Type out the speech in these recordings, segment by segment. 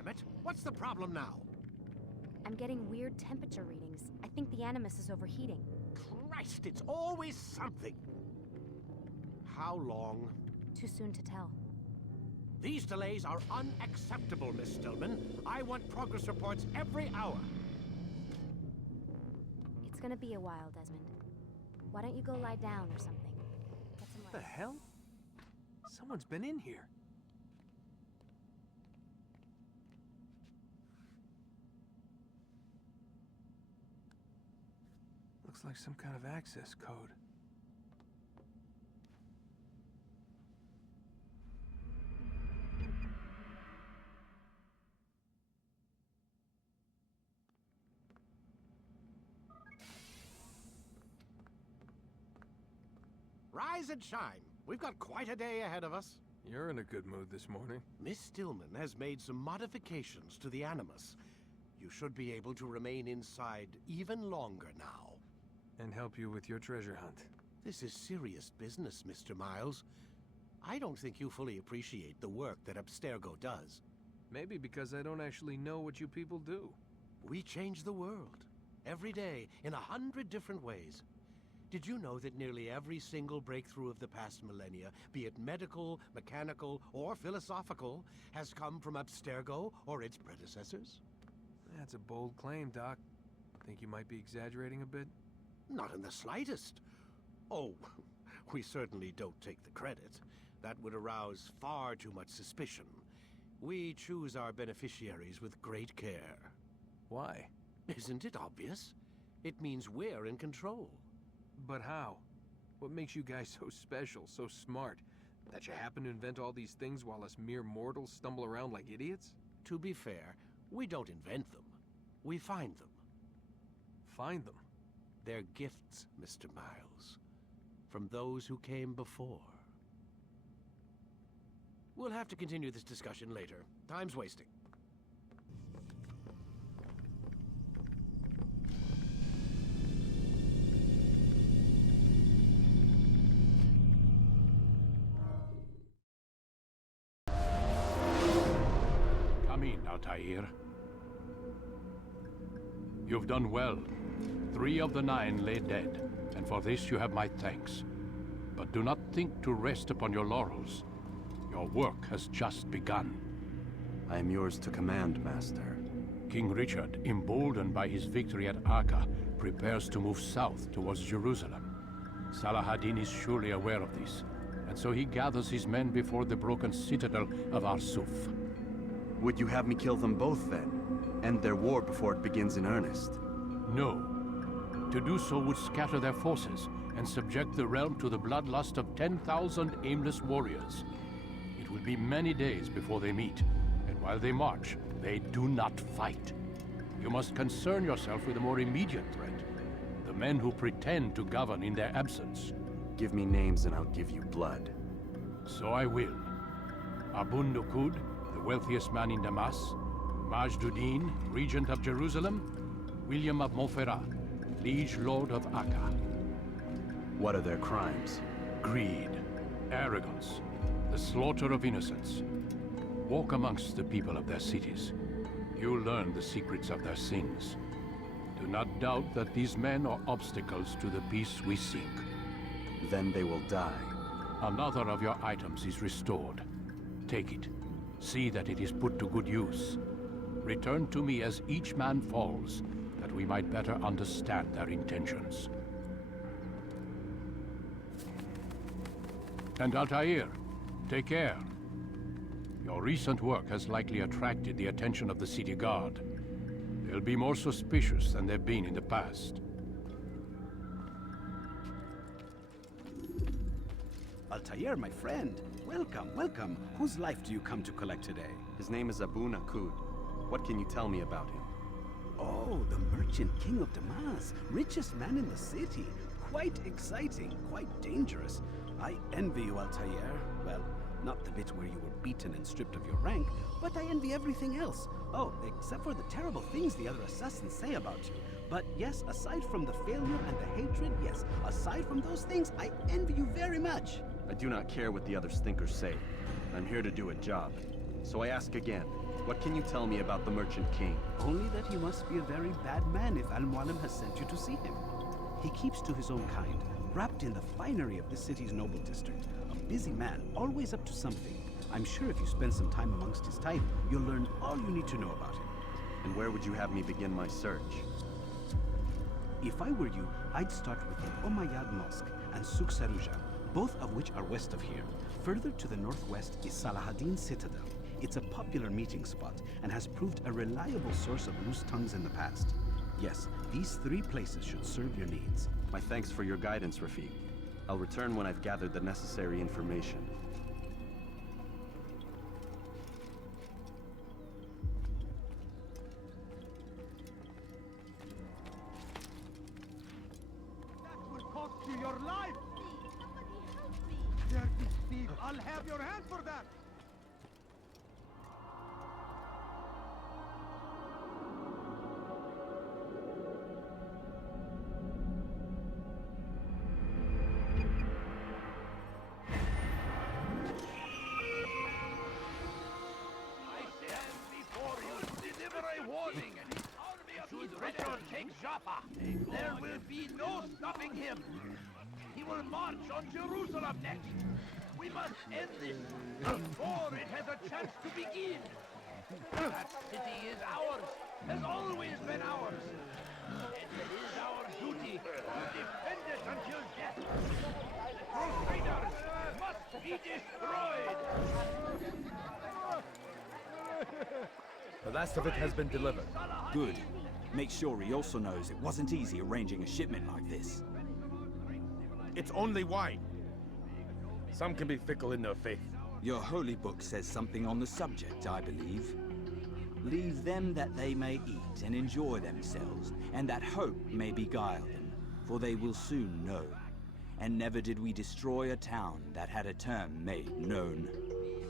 damn it! What's the problem now? I'm getting weird temperature readings. I think the Animus is overheating. Christ, it's always something! How long? Too soon to tell. These delays are unacceptable, Miss Stillman. I want progress reports every hour. It's gonna be a while, Desmond. Why don't you go lie down or something? Get some rest. What the hell? Someone's been in here. Looks like some kind of access code. Rise and shine. We've got quite a day ahead of us. You're in a good mood this morning. Miss Stillman has made some modifications to the Animus. You should be able to remain inside even longer now. And help you with your treasure hunt. This is serious business, Mr. Miles. I don't think you fully appreciate the work that Abstergo does. Maybe because I don't actually know what you people do. We change the world. Every day, in 100 different ways. Did you know that nearly every single breakthrough of the past millennia, be it medical, mechanical, or philosophical, has come from Abstergo or its predecessors? That's a bold claim, Doc. Think you might be exaggerating a bit? Not in the slightest. Oh, we certainly don't take the credit. That would arouse far too much suspicion. We choose our beneficiaries with great care. Why? Isn't it obvious? It means we're in control. But how? What makes you guys so special, so smart? That you happen to invent all these things while us mere mortals stumble around like idiots? To be fair, we don't invent them. We find them. Find them? They're gifts, Mr. Miles. From those who came before. We'll have to continue this discussion later. Time's wasting. Come in, Altair. You've done well. 3 of the 9 lay dead, and for this you have my thanks. But do not think to rest upon your laurels. Your work has just begun. I am yours to command, Master. King Richard, emboldened by his victory at Acre, prepares to move south towards Jerusalem. Salah-ad-Din is surely aware of this, and so he gathers his men before the broken citadel of Arsuf. Would you have me kill them both, then? End their war before it begins in earnest? No. To do so would scatter their forces and subject the realm to the bloodlust of 10,000 aimless warriors. It will be many days before they meet, and while they march, they do not fight. You must concern yourself with a more immediate threat. The men who pretend to govern in their absence. Give me names and I'll give you blood. So I will. Abun Nukud, the wealthiest man in Damas. Majduddin, regent of Jerusalem. William of Montferrat, liege lord of Acre. What are their crimes? Greed, arrogance, the slaughter of innocents. Walk amongst the people of their cities. You'll learn the secrets of their sins. Do not doubt that these men are obstacles to the peace we seek. Then they will die. Another of your items is restored. Take it. See that it is put to good use. Return to me as each man falls, that we might better understand their intentions. And Altair, take care. Your recent work has likely attracted the attention of the city guard. They'll be more suspicious than they've been in the past. Altair, my friend. Welcome, welcome. Whose life do you come to collect today? His name is Abu Nakud. What can you tell me about him? Oh, the merchant king of Damas. Richest man in the city. Quite exciting, quite dangerous. I envy you, Altair. Well, not the bit where you were beaten and stripped of your rank, but I envy everything else. Oh, except for the terrible things the other assassins say about you. But yes, aside from the failure and the hatred, yes, aside from those things, I envy you very much. I do not care what the others think or say. I'm here to do a job. So I ask again, what can you tell me about the Merchant King? Only that he must be a very bad man if Al-Mualim has sent you to see him. He keeps to his own kind, wrapped in the finery of the city's noble district. A busy man, always up to something. I'm sure if you spend some time amongst his type, you'll learn all you need to know about him. And where would you have me begin my search? If I were you, I'd start with the Umayyad Mosque and Souk Saruja, both of which are west of here. Further to the northwest is Salahaddin Citadel. It's a popular meeting spot and has proved a reliable source of loose tongues in the past. Yes, these 3 places should serve your needs. My thanks for your guidance, Rafiq. I'll return when I've gathered the necessary information. That will cost you your life! Somebody help me! Dirty thief! I'll have your hand for that! There will be no stopping him. He will march on Jerusalem next. We must end this before it has a chance to begin. That city is ours, has always been ours. And it is our duty to defend it until death. The Crusaders must be destroyed. The last of it has been delivered. Good. Make sure he also knows it wasn't easy arranging a shipment like this. It's only wine. Some can be fickle in their faith. Your holy book says something on the subject, I believe. Leave them that they may eat and enjoy themselves, and that hope may beguile them, for they will soon know. And never did we destroy a town that had a term made known.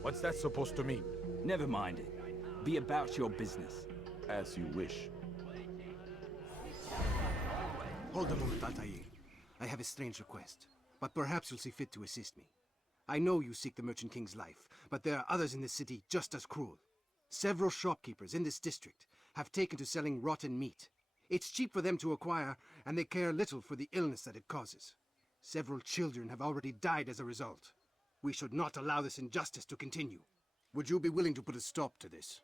What's that supposed to mean? Never mind it. Be about your business. As you wish. Hold a moment, Altair. I have a strange request, but perhaps you'll see fit to assist me. I know you seek the Merchant King's life, but there are others in this city just as cruel. Several shopkeepers in this district have taken to selling rotten meat. It's cheap for them to acquire, and they care little for the illness that it causes. Several children have already died as a result. We should not allow this injustice to continue. Would you be willing to put a stop to this?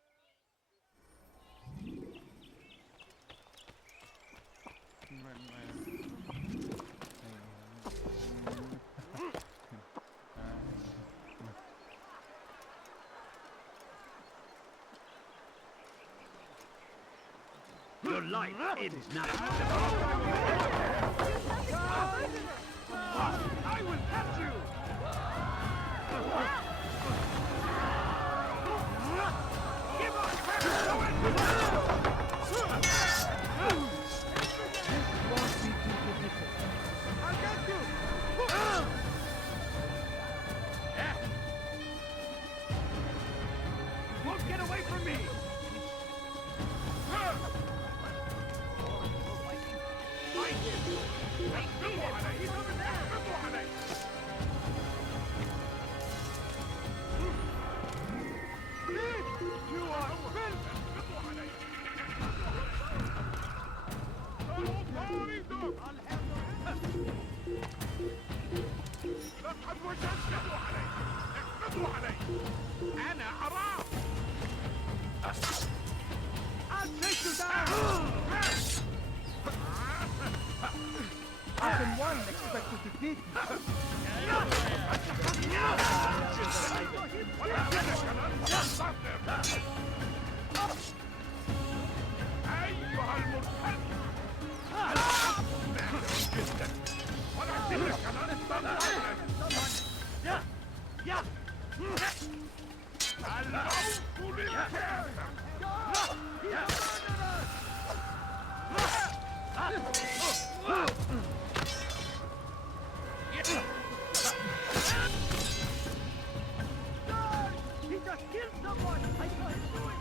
Your life ends now. I will catch you! Give us I'll get you! You won't get away from me! He's over there! You are I'll take you down! How can one expect to defeat He just killed someone! I saw him do it!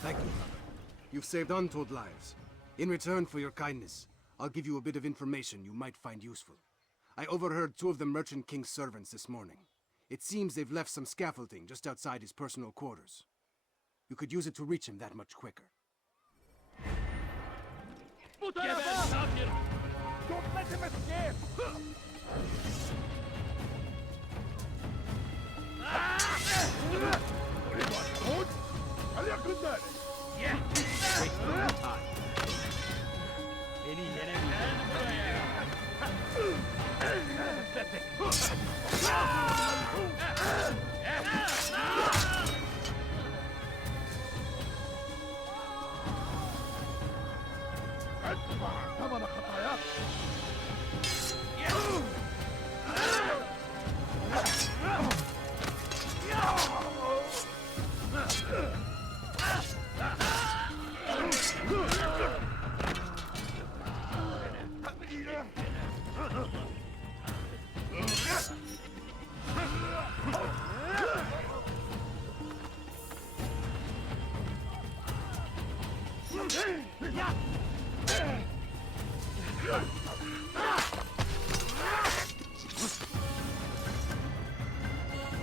Thank you, brother. You've saved untold lives. In return for your kindness, I'll give you a bit of information you might find useful. I overheard 2 of the Merchant King's servants this morning. It seems they've left some scaffolding just outside his personal quarters. You could use it to reach him that much quicker. Don't let him escape! Yeah! Take no time. Any enemy?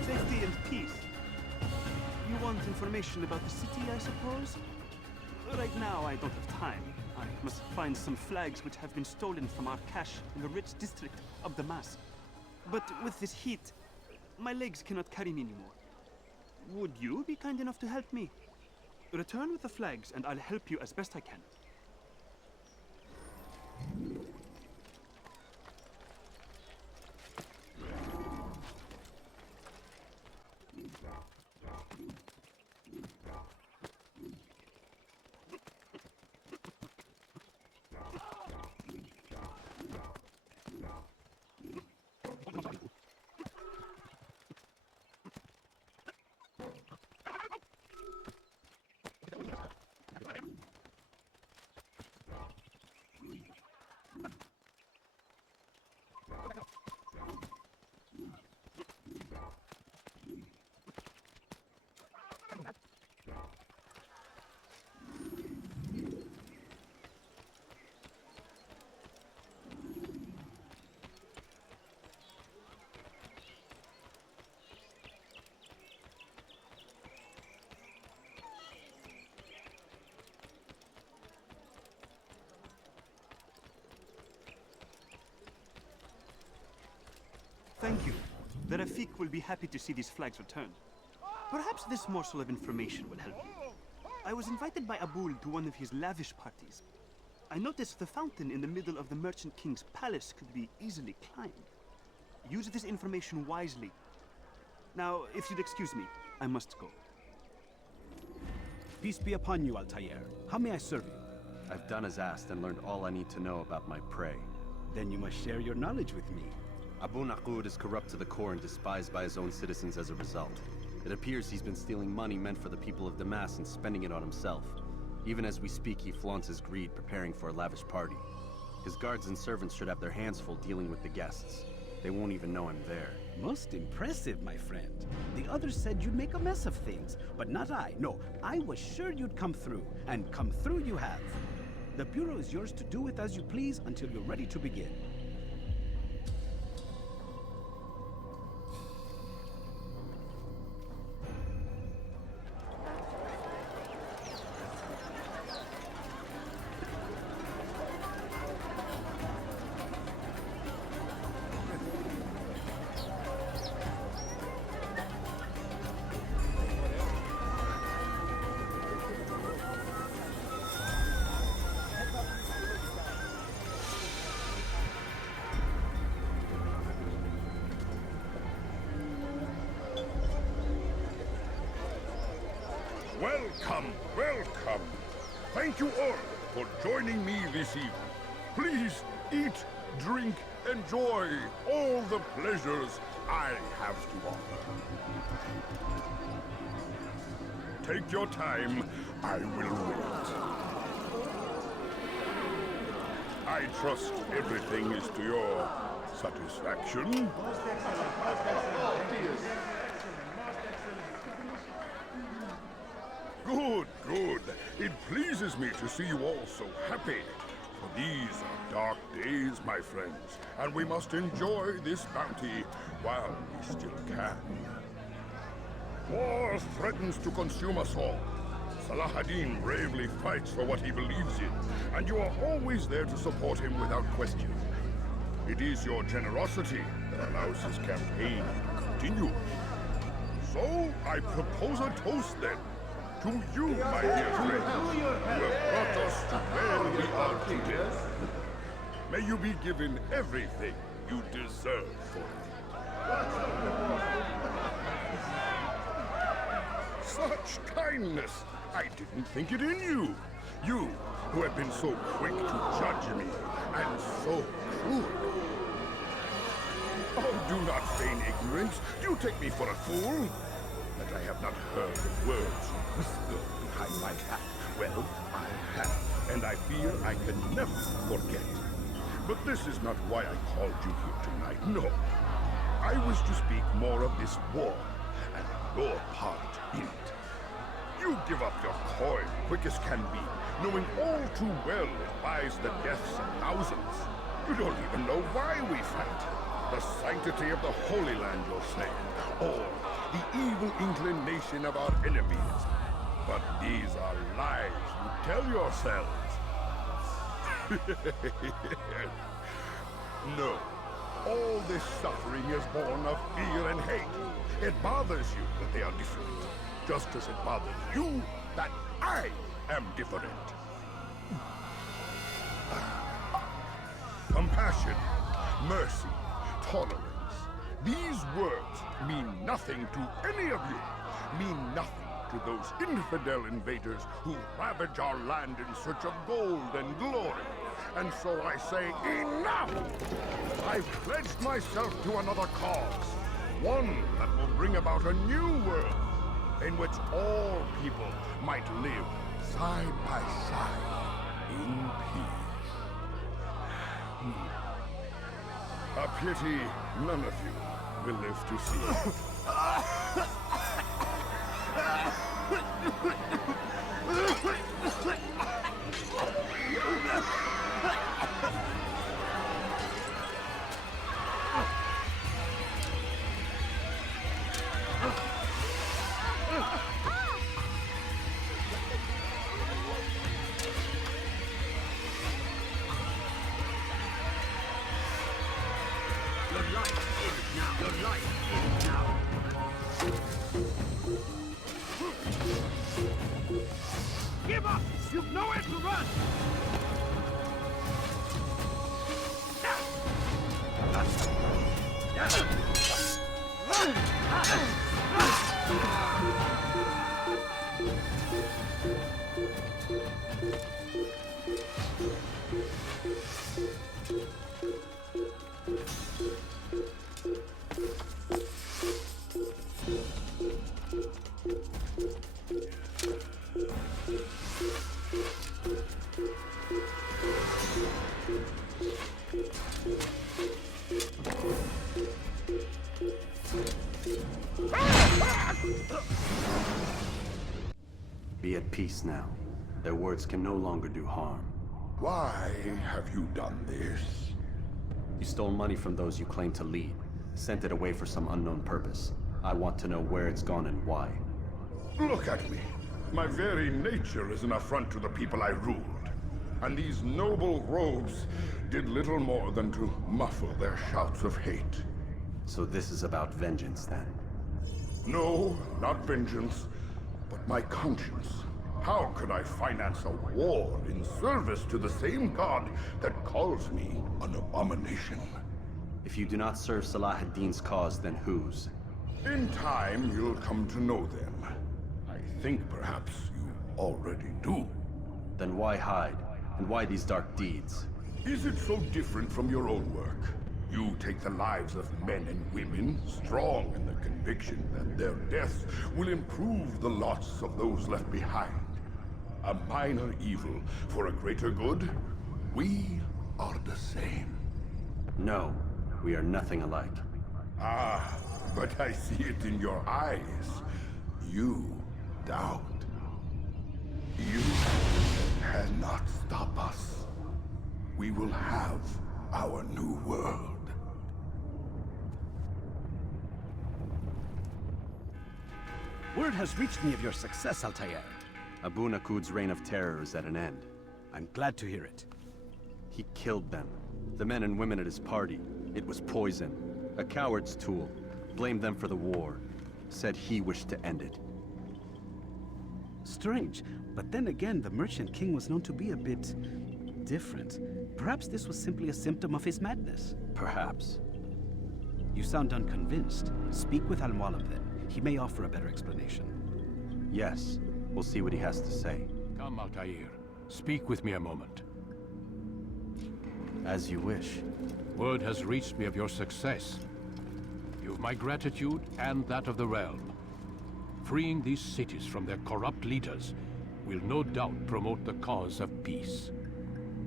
Safety and peace. You want information about the city, I suppose? Right now, I don't have time. I must find some flags which have been stolen from our cache in the rich district of Damas. But with this heat, my legs cannot carry me anymore. Would you be kind enough to help me? Return with the flags, and I'll help you as best I can. Thank you. The Rafik will be happy to see these flags returned. Perhaps this morsel of information will help you. I was invited by Abul to one of his lavish parties. I noticed the fountain in the middle of the Merchant King's palace could be easily climbed. Use this information wisely. Now, if you'd excuse me, I must go. Peace be upon you, Altair. How may I serve you? I've done as asked and learned all I need to know about my prey. Then you must share your knowledge with me. Abu Naqud is corrupt to the core and despised by his own citizens as a result. It appears he's been stealing money meant for the people of Damas and spending it on himself. Even as we speak, he flaunts his greed, preparing for a lavish party. His guards and servants should have their hands full dealing with the guests. They won't even know I'm there. Most impressive, my friend. The others said you'd make a mess of things, but not I. No, I was sure you'd come through, and come through you have. The Bureau is yours to do with as you please until you're ready to begin. Welcome, welcome. Thank you all for joining me this evening. Please eat, drink, enjoy all the pleasures I have to offer. Take your time, I will wait. I trust everything is to your satisfaction. Good, good. It pleases me to see you all so happy. For these are dark days, my friends, and we must enjoy this bounty while we still can. War threatens to consume us all. Salah ad-Din bravely fights for what he believes in, and you are always there to support him without question. It is your generosity that allows his campaign to continue. So, I propose a toast then, to you, my dear friends, who have brought us to where we are today. May you be given everything you deserve for it. Such kindness! I didn't think it in you. You, who have been so quick to judge me, and so cruel. Oh, do not feign ignorance. You take me for a fool. That I have not heard the words you whisper behind my back. Well, I have, and I fear I can never forget. But this is not why I called you here tonight, no. I wish to speak more of this war, and your part in it. You give up your coin quick as can be, knowing all too well it buys the deaths of thousands. You don't even know why we fight. The sanctity of the Holy Land, you'll say, or the evil inclination of our enemies. But these are lies you tell yourselves. No, all this suffering is born of fear and hate. It bothers you that they are different, just as it bothers you that I am different. Compassion, mercy, tolerance. These words mean nothing to any of you, mean nothing to those infidel invaders who ravage our land in search of gold and glory. And so I say, enough! I've pledged myself to another cause, one that will bring about a new world, in which all people might live side by side in peace. A pity none of you will live to see it. Give up! You've nowhere to run! Be at peace now. Their words can no longer do harm. Why have you done this? You stole money from those you claim to lead, sent it away for some unknown purpose. I want to know where it's gone and why. Look at me. My very nature is an affront to the people I ruled. And these noble robes did little more than to muffle their shouts of hate. So this is about vengeance, then? No, not vengeance, but my conscience. How could I finance a war in service to the same god that calls me an abomination? If you do not serve Salah ad-Din's cause, then whose? In time, you'll come to know them. I think perhaps you already do. Then why hide? And why these dark deeds? Is it so different from your own work? You take the lives of men and women, strong in the conviction that their deaths will improve the lots of those left behind. A minor evil for a greater good? We are the same. No, we are nothing alike. Ah, but I see it in your eyes. You doubt. You cannot stop us. we will have our new world. Word has reached me of your success, Altair. Abu Nakud's reign of terror is at an end. I'm glad to hear it. He killed them. The men and women at his party. It was poison. A coward's tool. Blamed them for the war. Said he wished to end it. Strange, but then again, the Merchant King was known to be a bit different. Perhaps this was simply a symptom of his madness. Perhaps. You sound unconvinced. Speak with Al-Mualim then. He may offer a better explanation. Yes. We'll see what he has to say. Come, Altair. Speak with me a moment. As you wish. Word has reached me of your success. You've my gratitude and that of the realm. Freeing these cities from their corrupt leaders will no doubt promote the cause of peace.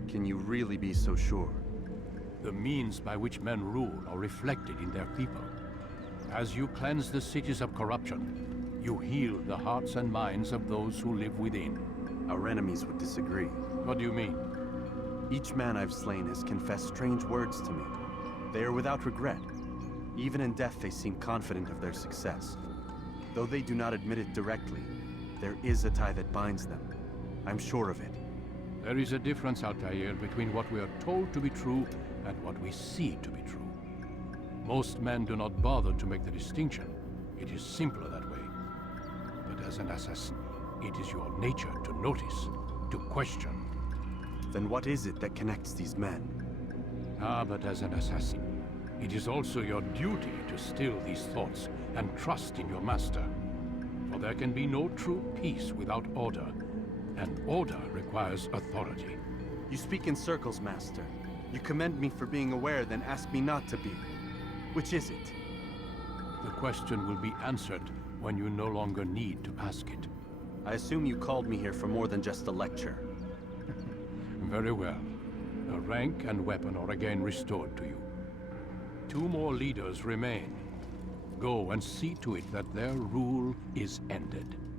Can you really be so sure? The means by which men rule are reflected in their people. As you cleanse the cities of corruption, you heal the hearts and minds of those who live within. Our enemies would disagree. What do you mean? Each man I've slain has confessed strange words to me. They are without regret. Even in death they seem confident of their success. Though they do not admit it directly, there is a tie that binds them. I'm sure of it. There is a difference, Altair, between what we are told to be true and what we see to be true. Most men do not bother to make the distinction. It is simpler that way. But as an assassin, it is your nature to notice, to question. Then what is it that connects these men? Ah, but as an assassin, it is also your duty to still these thoughts and trust in your master. For there can be no true peace without order, and order requires authority. You speak in circles, Master. You commend me for being aware, then ask me not to be. Which is it? The question will be answered when you no longer need to ask it. I assume you called me here for more than just a lecture. Very well. A rank and weapon are again restored to you. 2 more leaders remain. Go and see to it that their rule is ended.